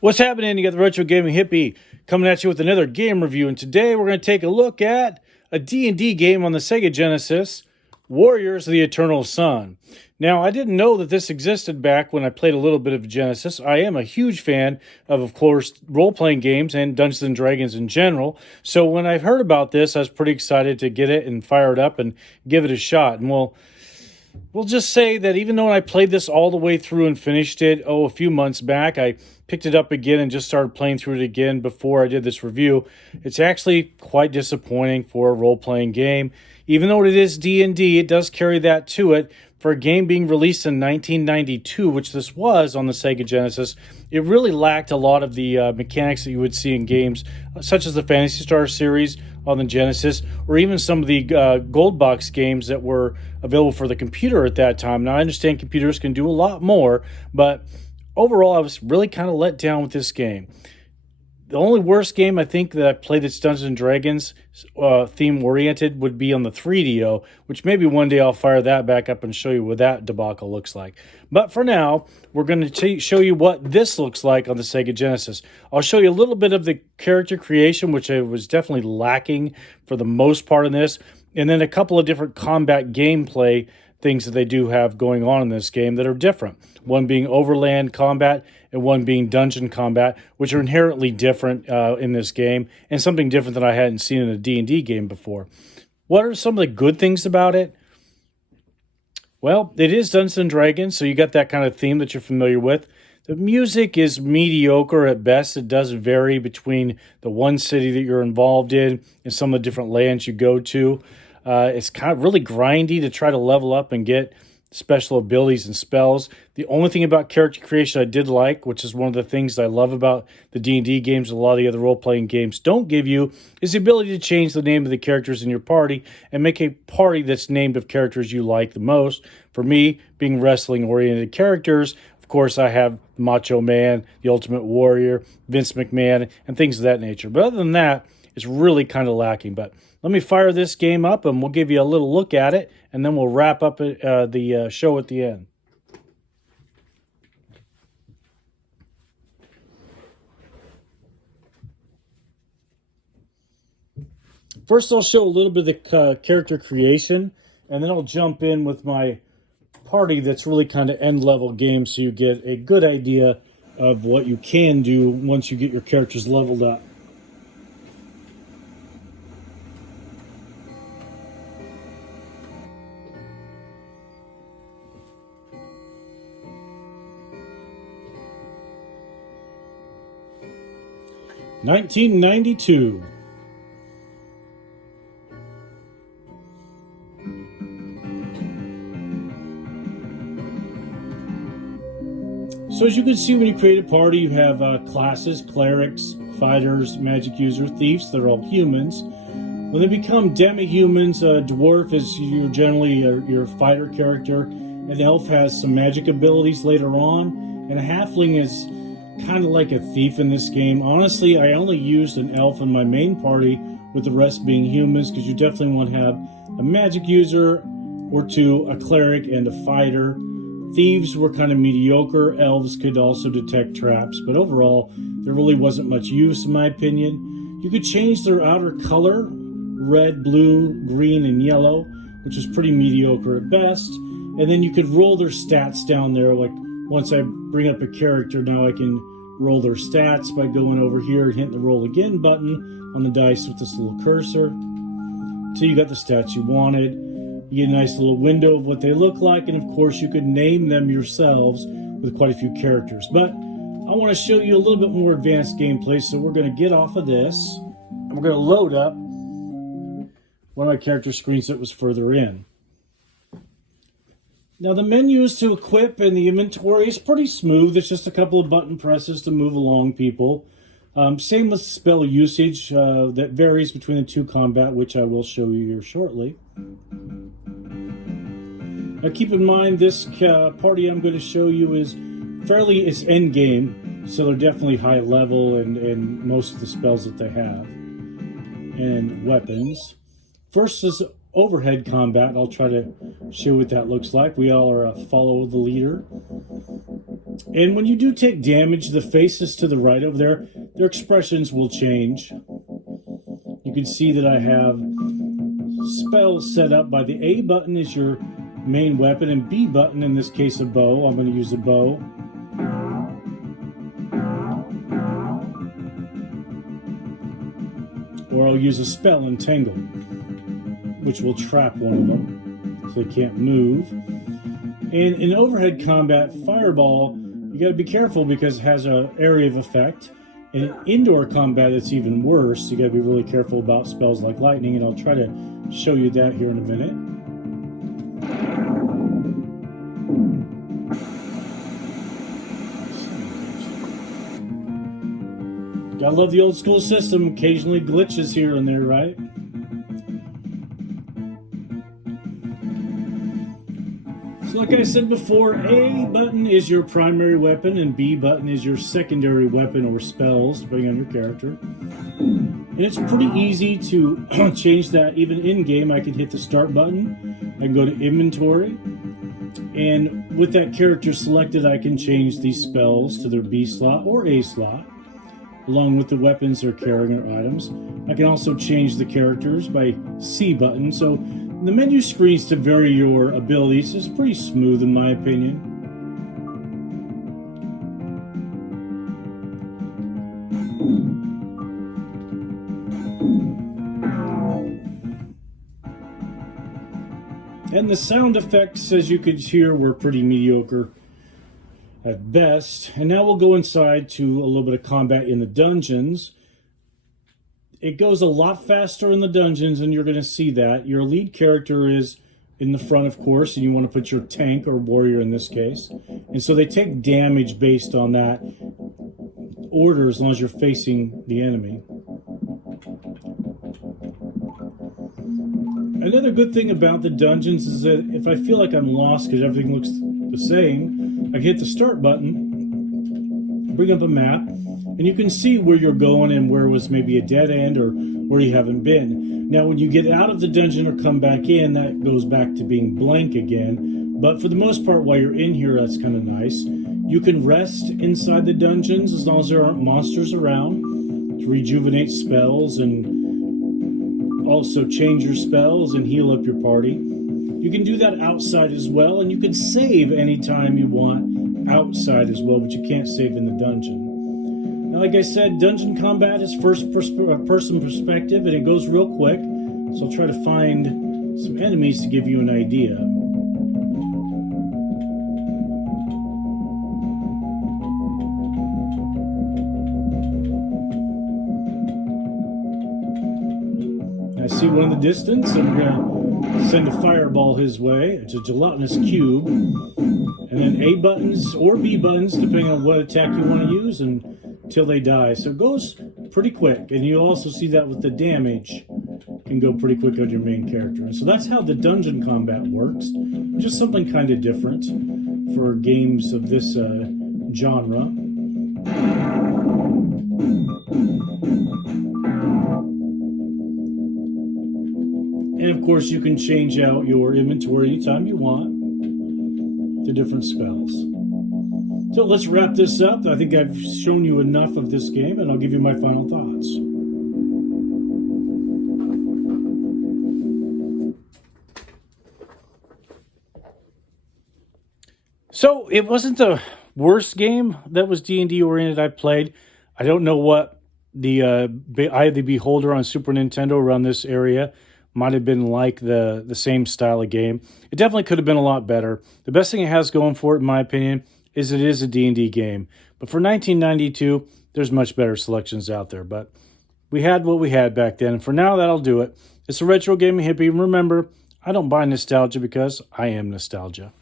What's happening? You got the Retro Gaming Hippie coming at you with another game review, and today we're going to take a look at a D&D game on the Sega Genesis, Warriors of the Eternal Sun. Now, I didn't know that this existed back when I played a little bit of Genesis. I am a huge fan of course, role-playing games and Dungeons & Dragons in general. So when I heard about this, I was pretty excited to get it and fire it up and give it a shot. And we'll just say that even though I played this all the way through and finished it, a few months back, I picked it up again and just started playing through it again before I did this review. It's actually quite disappointing for a role-playing game. Even though it is D&D, it does carry that to it. For a game being released in 1992, which this was on the Sega Genesis, it really lacked a lot of the mechanics that you would see in games such as the Phantasy Star series on the Genesis, or even some of the Gold Box games that were available for the computer at that time. Now, I understand computers can do a lot more, but overall, I was really kind of let down with this game. The only worst game I think that I played that's Dungeons & Dragons theme-oriented would be on the 3DO, which maybe one day I'll fire that back up and show you what that debacle looks like. But for now, we're going to show you what this looks like on the Sega Genesis. I'll show you a little bit of the character creation, which I was definitely lacking for the most part in this, and then a couple of different combat gameplay things that they do have going on in this game that are different. One being overland combat and one being dungeon combat, which are inherently different in this game and something different that I hadn't seen in a D&D game before. What are some of the good things about it? Well, it is Dungeons & Dragons, so you got that kind of theme that you're familiar with. The music is mediocre at best. It does vary between the one city that you're involved in and some of the different lands you go to. It's kind of really grindy to try to level up and get special abilities and spells. The only thing about character creation I did like, which is one of the things I love about the D&D games and a lot of the other role-playing games don't give you, is the ability to change the name of the characters in your party and make a party that's named of characters you like the most. For me, being wrestling-oriented characters, of course, I have Macho Man, the Ultimate Warrior, Vince McMahon, and things of that nature. But other than that, it's really kind of lacking. But let me fire this game up and we'll give you a little look at it, and then we'll wrap up the show at the end. First, I'll show a little bit of the character creation, and then I'll jump in with my party that's really kind of end-level game so you get a good idea of what you can do once you get your characters leveled up. (1992). So as you can see, when you create a party, you have classes: clerics, fighters, magic users, thieves. They're all humans. When they become demi-humans, a dwarf is generally your fighter character. An elf has some magic abilities later on, and a halfling is kind of like a thief in this game. Honestly, I only used an elf in my main party, with the rest being humans, because you definitely want to have a magic user or two, a cleric, and a fighter. Thieves were kind of mediocre. Elves could also detect traps, but overall, there really wasn't much use, in my opinion. You could change their outer color: red, blue, green, and yellow, which is pretty mediocre at best. And then you could roll their stats down there. Like, once I bring up a character, now I can roll their stats by going over here and hitting the roll again button on the dice with this little cursor. So you got the stats you wanted. You get a nice little window of what they look like, and of course you could name them yourselves with quite a few characters. But I want to show you a little bit more advanced gameplay, so we're going to get off of this, and we're going to load up one of my character screens that was further in. Now, the menus to equip and the inventory is pretty smooth. It's just a couple of button presses to move along people. Same with spell usage that varies between the two combat, which I will show you here shortly. Now, keep in mind, this party I'm going to show you is it's end game, so they're definitely high level and most of the spells that they have. And weapons. First is overhead combat. I'll try to show what that looks like. We all are follow the leader. And when you do take damage, the faces to the right over there, their expressions will change. You can see that I have spells set up by the A button is your main weapon, and B button, in this case a bow. I'm going to use a bow. Or I'll use a spell, Entangle, which will trap one of them so they can't move. And in overhead combat, Fireball, you got to be careful because it has an area of effect. And in indoor combat, it's even worse. You got to be really careful about spells like lightning, and I'll try to show you that here in a minute. Gotta love the old school system. Occasionally glitches here and there, right? So like I said before, A button is your primary weapon and B button is your secondary weapon or spells, depending on your character. And it's pretty easy to change that. Even in-game, I can hit the start button. I can go to inventory. And with that character selected, I can change these spells to their B slot or A slot, along with the weapons they're carrying or items. I can also change the characters by C button. So the menu screens to vary your abilities is pretty smooth in my opinion. And the sound effects, as you could hear, were pretty mediocre at best. And now we'll go inside to a little bit of combat in the dungeons. It goes a lot faster in the dungeons, and you're going to see that. Your lead character is in the front, of course, and you want to put your tank or warrior in this case. And so they take damage based on that order as long as you're facing the enemy. Another good thing about the dungeons is that if I feel like I'm lost because everything looks the same, I can hit the start button, bring up a map, and you can see where you're going and where was maybe a dead end or where you haven't been. Now, when you get out of the dungeon or come back in, that goes back to being blank again. But for the most part, while you're in here, that's kind of nice. You can rest inside the dungeons as long as there aren't monsters around to rejuvenate spells and also change your spells and heal up your party. You can do that outside as well, and you can save anytime you want outside as well, but you can't save in the dungeon. Now, like I said, dungeon combat is first person perspective, and it goes real quick, so I'll try to find some enemies to give you an idea. I see one in the distance. I'm going to send a fireball his way. It's a gelatinous cube. And then A buttons or B buttons, depending on what attack you want to use, until they die. So it goes pretty quick. And you also see that with the damage can go pretty quick on your main character. And so that's how the dungeon combat works. Just something kind of different for games of this genre. And of course, you can change out your inventory anytime you want to different spells. So let's wrap this up. I think I've shown you enough of this game, and I'll give you my final thoughts. So it wasn't the worst game that was D&D oriented I've played. I don't know what the Eye of the Beholder on Super Nintendo around this area might have been like the same style of game. It definitely could have been a lot better. The best thing it has going for it, in my opinion, is it is a D&D game. But for 1992, there's much better selections out there. But we had what we had back then. And for now, that'll do it. It's a retro gaming hippie. And remember, I don't buy nostalgia because I am nostalgia.